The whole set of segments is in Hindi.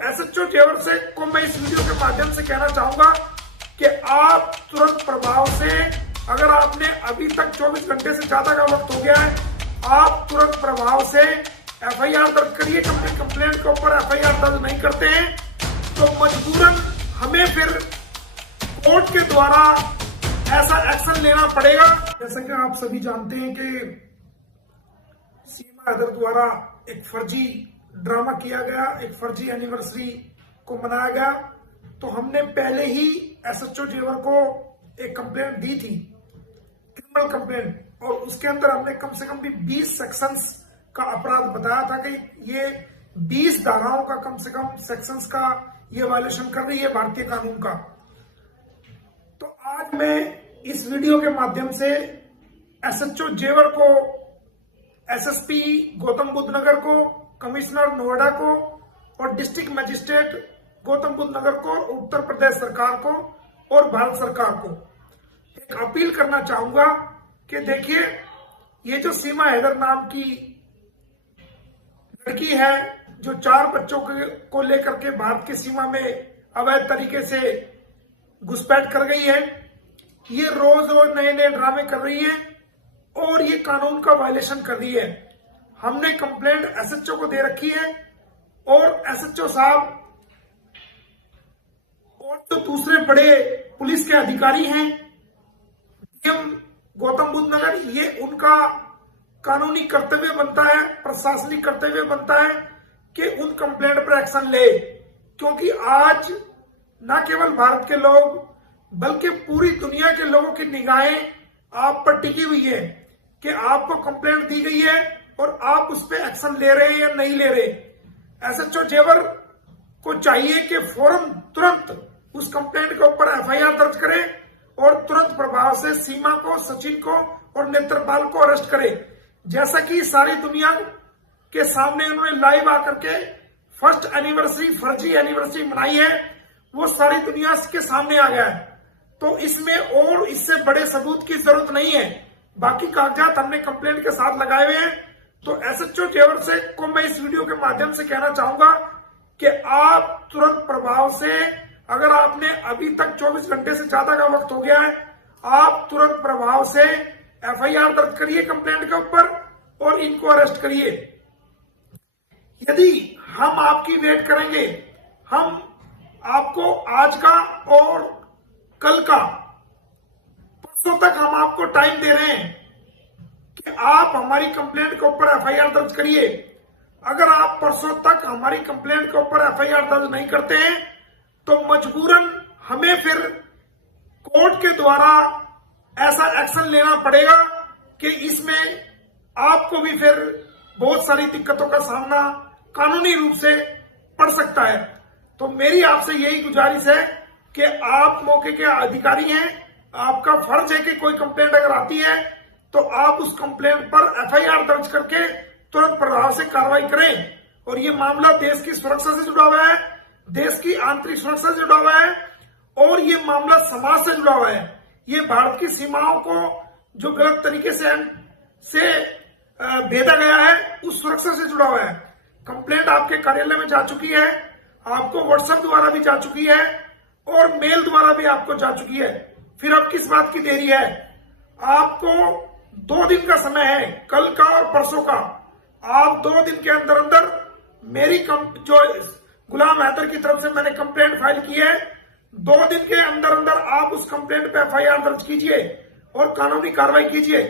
एसएचओ जेवर से को मैं इस वीडियो के माध्यम से कहना चाहूंगा कि आप तुरंत प्रभाव से, अगर आपने अभी तक 24 घंटे से ज्यादा का वक्त हो गया है, आप तुरंत प्रभाव से एफआईआर दर्ज करिए। कंप्लेंट के ऊपर एफआईआर दर्ज नहीं करते हैं तो मजबूरन हमें फिर कोर्ट के द्वारा ऐसा एक्शन लेना पड़ेगा। जैसा कि आप सभी जानते हैं कि सीमा हैदर द्वारा एक फर्जी ड्रामा किया गया, एक फर्जी एनिवर्सरी को मनाया गया, तो हमने पहले ही एसएचओ जेवर को एक कंप्लेंट दी थी, क्रिमिनल कंप्लेंट, और उसके अंदर हमने कम से कम भी 20 सेक्शंस का अपराध बताया था कि ये 20 धाराओं का कम से कम सेक्शंस का ये वायलेशन कर रही है भारतीय कानून का। तो आज मैं इस वीडियो के माध्यम से एसएचओ जेवर को, एसएसपी गौतम बुद्ध नगर को, कमिश्नर नोएडा को और डिस्ट्रिक्ट मजिस्ट्रेट गौतम बुद्ध नगर को, उत्तर प्रदेश सरकार को और भारत सरकार को एक अपील करना चाहूंगा कि देखिए, ये जो सीमा हैदर नाम की लड़की है जो 4 बच्चों को लेकर के भारत की सीमा में अवैध तरीके से घुसपैठ कर गई है, ये रोज रोज नए नए ड्रामे कर रही है और ये कानून का वायलेशन कर रही है। हमने कंप्लेंट एसएचओ को दे रखी है और एसएचओ साहब और जो दूसरे बड़े पुलिस के अधिकारी हैं, डीएम गौतम बुद्ध नगर, ये उनका कानूनी कर्तव्य बनता है, प्रशासनिक कर्तव्य बनता है कि उन कंप्लेंट पर एक्शन ले, क्योंकि आज न केवल भारत के लोग बल्कि पूरी दुनिया के लोगों की निगाहें आप पर टिकी हुई है कि आपको कंप्लेंट दी गई है और आप उस पर एक्शन ले रहे हैं या नहीं ले रहे। एसएचओ जेवर को चाहिए कि फौरन तुरंत उस कंप्लेंट के ऊपर एफआईआर दर्ज करे और तुरंत प्रभाव से सीमा को, सचिन को और नेत्रपाल को अरेस्ट करे। जैसा कि सारी दुनिया के सामने उन्होंने लाइव आकर के फर्स्ट एनिवर्सरी, फर्जी एनिवर्सरी मनाई है, वो सारी दुनिया के सामने आ गया है। तो इसमें और इससे बड़े सबूत की जरूरत नहीं है। बाकी कागजात हमने कंप्लेंट के साथ लगाए हुए हैं। तो एसएचओ जेवर से को मैं इस वीडियो के माध्यम से कहना चाहूंगा कि आप तुरंत प्रभाव से, अगर आपने अभी तक 24 घंटे से ज्यादा का वक्त हो गया है, आप तुरंत प्रभाव से एफआईआर दर्ज करिए कंप्लेंट के ऊपर और इनको अरेस्ट करिए। यदि हम आपकी वेट करेंगे, हम आपको आज का और कल का, परसों तक हम आपको टाइम दे रहे हैं कि आप हमारी कंप्लेंट के ऊपर एफआईआर दर्ज करिए। अगर आप परसों तक हमारी कंप्लेंट के ऊपर एफआईआर दर्ज नहीं करते हैं तो मजबूरन हमें फिर कोर्ट के द्वारा ऐसा एक्शन लेना पड़ेगा कि इसमें आपको भी फिर बहुत सारी दिक्कतों का सामना कानूनी रूप से पड़ सकता है। तो मेरी आपसे यही गुजारिश है कि आप मौके के अधिकारी हैं, आपका फर्ज है कि कोई कंप्लेंट अगर आती है तो आप उस कंप्लेंट पर एफआईआर दर्ज करके तुरंत प्रभाव से कार्रवाई करें। और ये मामला देश की सुरक्षा से जुड़ा हुआ है, देश की आंतरिक सुरक्षा से जुड़ा हुआ है और ये मामला समाज से जुड़ा हुआ है। ये भारत की सीमाओं को जो गलत तरीके से भेदा गया है, उस सुरक्षा से जुड़ा हुआ है। कंप्लेंट आपके कार्यालय में जा चुकी है, आपको व्हाट्सएप द्वारा भी जा चुकी है और मेल द्वारा भी आपको जा चुकी है। फिर अब किस बात की देरी है? आपको 2 दिन का समय है, कल का और परसों का। आप 2 दिन के अंदर अंदर मेरी जो गुलाम हैदर की तरफ से मैंने कंप्लेंट फाइल की है, 2 दिन के अंदर अंदर आप उस कंप्लेंट पे एफआईआर दर्ज कीजिए और कानूनी कार्रवाई कीजिए।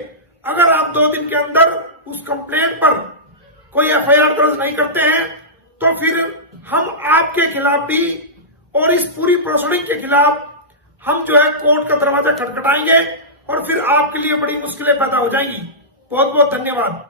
अगर आप 2 दिन के अंदर उस कंप्लेंट पर कोई एफआईआर दर्ज नहीं करते हैं तो फिर हम आपके खिलाफ भी और इस पूरी प्रोसीडिंग के खिलाफ हम जो है कोर्ट का दरवाजा खटखटाएंगे और फिर आपके लिए बड़ी मुश्किलें पैदा हो जाएंगी। बहुत बहुत धन्यवाद।